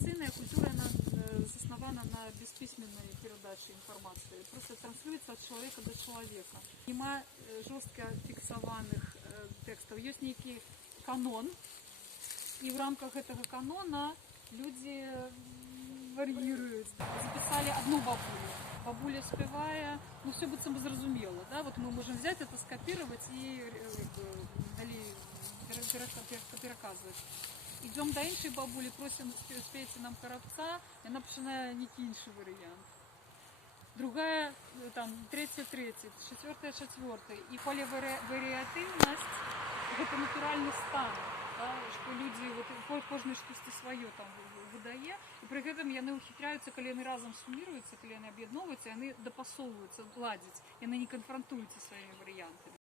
інфармацыйная культура заснавана на беспісьменнай перадачы інфармацыі. Просто транслюецца ад чалавека да чалавека. Нема жорстка фіксаваных тэкстаў. Ёсць нейкі канон, і в рамках гэтага канона людзі вар'іруюць. Запісалі одну бабулю. Бабуля спевая, ну все быццам бы зразумела, да, вот мы можем взять это, скопировать и далее пераказывать. Идем до іншай бабулі, просим, спейте нам коробца, и она пачинае нейкі іншы варыянт. Другая, там, третья, четвертая. И поліварыятыўнасць – гэта натуральны стан, да, што людзі, вот, кожны штосьці сваё там выдае, і пры гэтым яны ухітряюцца, калі яны разам суміруюцца, калі яны аб'ядноўваюцца, яны дапасоўваюцца, ладзяць, яны не канфрантуюцца сваімі варыянтамі.